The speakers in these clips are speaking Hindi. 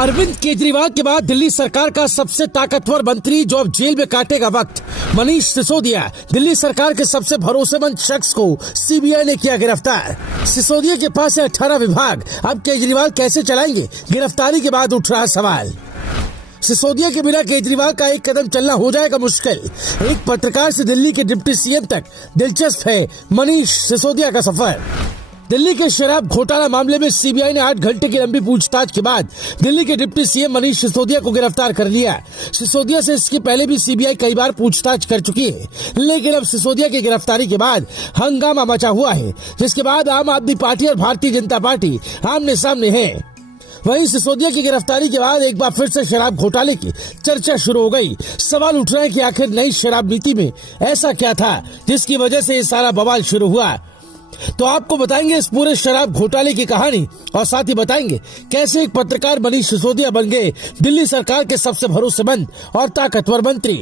अरविंद केजरीवाल के बाद दिल्ली सरकार का सबसे ताकतवर मंत्री जो अब जेल में काटेगा वक्त, मनीष सिसोदिया। दिल्ली सरकार के सबसे भरोसेमंद शख्स को सीबीआई ने किया गिरफ्तार। सिसोदिया के पास है 18 विभाग, अब केजरीवाल कैसे चलाएंगे? गिरफ्तारी के बाद उठ रहा सवाल। सिसोदिया के बिना केजरीवाल का एक कदम चलना हो जाएगा मुश्किल। एक पत्रकार से दिल्ली के डिप्टी सीएम तक दिलचस्प है मनीष सिसोदिया का सफर। दिल्ली के शराब घोटाला मामले में सीबीआई ने 8 घंटे की लंबी पूछताछ के बाद दिल्ली के डिप्टी सीएम मनीष सिसोदिया को गिरफ्तार कर लिया। सिसोदिया से इसके पहले भी सीबीआई कई बार पूछताछ कर चुकी है, लेकिन अब सिसोदिया की गिरफ्तारी के बाद हंगामा मचा हुआ है, जिसके बाद आम आदमी पार्टी और भारतीय जनता पार्टी आमने सामने है। वहीं सिसोदिया की गिरफ्तारी के बाद एक बार फिर से शराब घोटाले की चर्चा शुरू हो गई। सवाल उठ रहे हैं कि आखिर नई शराब नीति में ऐसा क्या था जिसकी वजह से ये सारा बवाल शुरू हुआ। तो आपको बताएंगे इस पूरे शराब घोटाले की कहानी और साथ ही बताएंगे कैसे एक पत्रकार मनीष सिसोदिया बन गए दिल्ली सरकार के सबसे भरोसेमंद और ताकतवर मंत्री।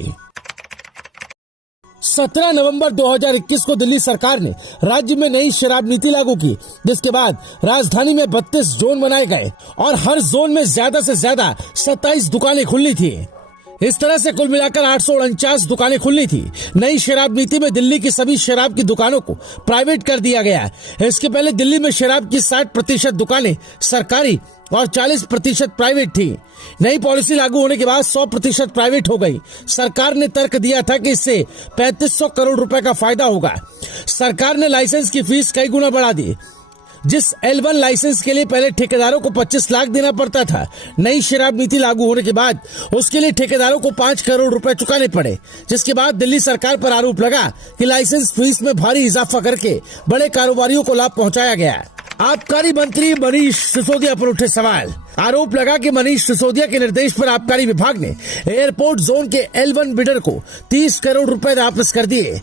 17 नवंबर 2021 को दिल्ली सरकार ने राज्य में नई शराब नीति लागू की, जिसके बाद राजधानी में 32 जोन बनाए गए और हर जोन में ज्यादा से ज्यादा 27 दुकानें खुली थी। इस तरह से कुल मिलाकर 849 दुकानें खुली थी। नई शराब नीति में दिल्ली की सभी शराब की दुकानों को प्राइवेट कर दिया गया। इसके पहले दिल्ली में शराब की 60% दुकानें सरकारी और 40% प्राइवेट थी। नई पॉलिसी लागू होने के बाद 100% प्राइवेट हो गई। सरकार ने तर्क दिया था कि इससे 3500 करोड़ रुपए का फायदा होगा। सरकार ने लाइसेंस की फीस कई गुना बढ़ा दी। जिस L1 लाइसेंस के लिए पहले ठेकेदारों को 25 लाख देना पड़ता था, नई शराब नीति लागू होने के बाद उसके लिए ठेकेदारों को 5 करोड़ रुपए चुकाने पड़े, जिसके बाद दिल्ली सरकार पर आरोप लगा कि लाइसेंस फीस में भारी इजाफा करके बड़े कारोबारियों को लाभ पहुंचाया गया। आबकारी मंत्री मनीष सिसोदिया पर उठे सवाल। आरोप लगा कि मनीष सिसोदिया के निर्देश पर आबकारी विभाग ने एयरपोर्ट जोन के L1 बिडर को 30 करोड़ रुपए वापस कर दिए।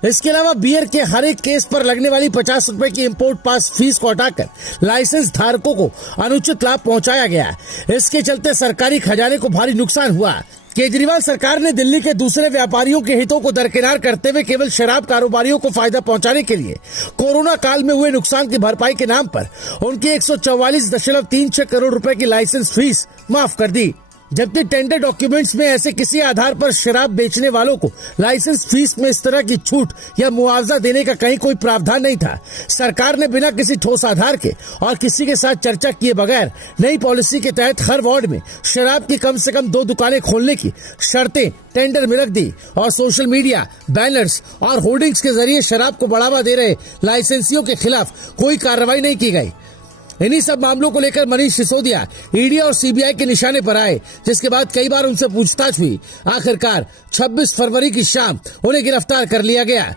इसके अलावा बियर के हर एक केस पर लगने वाली 50 रुपए की इंपोर्ट पास फीस को हटाकर लाइसेंस धारकों को अनुचित लाभ पहुंचाया गया। इसके चलते सरकारी खजाने को भारी नुकसान हुआ। केजरीवाल सरकार ने दिल्ली के दूसरे व्यापारियों के हितों को दरकिनार करते हुए केवल शराब कारोबारियों को फायदा पहुंचाने के लिए कोरोना काल में हुए नुकसान की भरपाई के नाम पर उनकी 144.36 करोड़ रुपए की लाइसेंस फीस माफ कर दी, जबकि टेंडर डॉक्यूमेंट्स में ऐसे किसी आधार पर शराब बेचने वालों को लाइसेंस फीस में इस तरह की छूट या मुआवजा देने का कहीं कोई प्रावधान नहीं था। सरकार ने बिना किसी ठोस आधार के और किसी के साथ चर्चा किए बगैर नई पॉलिसी के तहत हर वार्ड में शराब की कम से कम 2 दुकानें खोलने की शर्तें टेंडर में रख दी और सोशल मीडिया, बैनर्स और होर्डिंग्स के जरिए शराब को बढ़ावा दे रहे लाइसेंसियों के खिलाफ कोई कार्रवाई नहीं की गई। इन्हीं सब मामलों को लेकर मनीष सिसोदिया ईडी और सीबीआई के निशाने पर आए, जिसके बाद कई बार उनसे पूछताछ हुई। आखिरकार 26 फरवरी की शाम उन्हें गिरफ्तार कर लिया गया।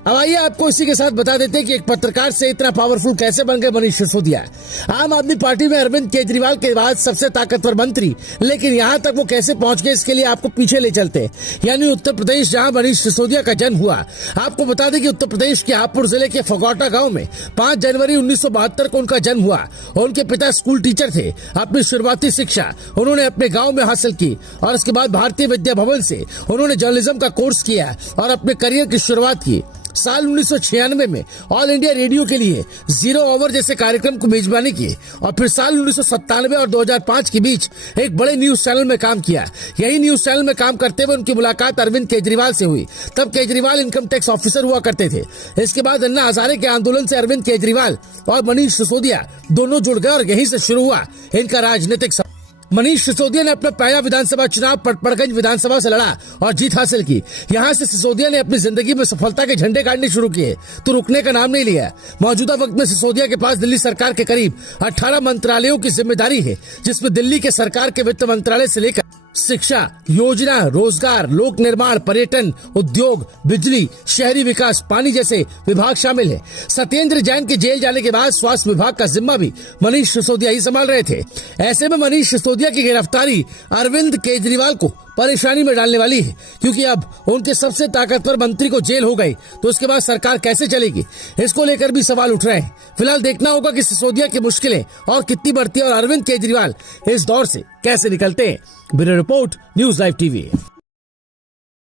अब आइए आपको इसी के साथ बता देते हैं कि एक पत्रकार से इतना पावरफुल कैसे बन गए मनीष सिसोदिया। आम आदमी पार्टी में अरविंद केजरीवाल के बाद सबसे ताकतवर मंत्री, लेकिन यहाँ तक वो कैसे पहुंच गए इसके लिए आपको पीछे ले चलते हैं, यानी उत्तर प्रदेश, जहां मनीष सिसोदिया का जन्म हुआ। आपको बता दें कि उत्तर प्रदेश के हापुड़ जिले के फगौटा गाँव में 5 जनवरी 1972 को उनका जन्म हुआ। उनके पिता स्कूल टीचर थे। अपनी शुरुआती शिक्षा उन्होंने अपने गाँव में हासिल की और उसके बाद भारतीय विद्या भवन से उन्होंने जर्नलिज्म का कोर्स किया और अपने करियर की शुरुआत की। साल 1996 में ऑल इंडिया रेडियो के लिए 0 ओवर जैसे कार्यक्रम को मेजबानी की और फिर साल 1997 और 2005 के बीच एक बड़े न्यूज चैनल में काम किया। यही न्यूज चैनल में काम करते हुए उनकी मुलाकात अरविंद केजरीवाल से हुई। तब केजरीवाल इनकम टैक्स ऑफिसर हुआ करते थे। इसके बाद अन्ना हजारे के आंदोलन से अरविंद केजरीवाल और मनीष सिसोदिया दोनों जुड़ गए और यहीं से शुरू हुआ इनका राजनीतिक। मनीष सिसोदिया ने अपना पहला विधानसभा चुनाव पटपड़गंज विधानसभा से लड़ा और जीत हासिल की। यहाँ से सिसोदिया ने अपनी जिंदगी में सफलता के झंडे गाड़ने शुरू किए तो रुकने का नाम नहीं लिया। मौजूदा वक्त में सिसोदिया के पास दिल्ली सरकार के करीब 18 मंत्रालयों की जिम्मेदारी है, जिसमें दिल्ली के सरकार के वित्त मंत्रालय से लेकर शिक्षा, योजना, रोजगार, लोक निर्माण, पर्यटन, उद्योग, बिजली, शहरी विकास, पानी जैसे विभाग शामिल है। सत्येंद्र जैन के जेल जाने के बाद स्वास्थ्य विभाग का जिम्मा भी मनीष सिसोदिया ही संभाल रहे थे। ऐसे में मनीष सिसोदिया की गिरफ्तारी अरविंद केजरीवाल को परेशानी में डालने वाली है, क्योंकि अब उनके सबसे ताकतवर मंत्री को जेल हो गई तो उसके बाद सरकार कैसे चलेगी, इसको लेकर भी सवाल उठ रहे हैं। फिलहाल देखना होगा कि सिसोदिया की मुश्किलें और कितनी बढ़ती है और अरविंद केजरीवाल इस दौर से कैसे निकलते हैं। Bureau report, news live TV.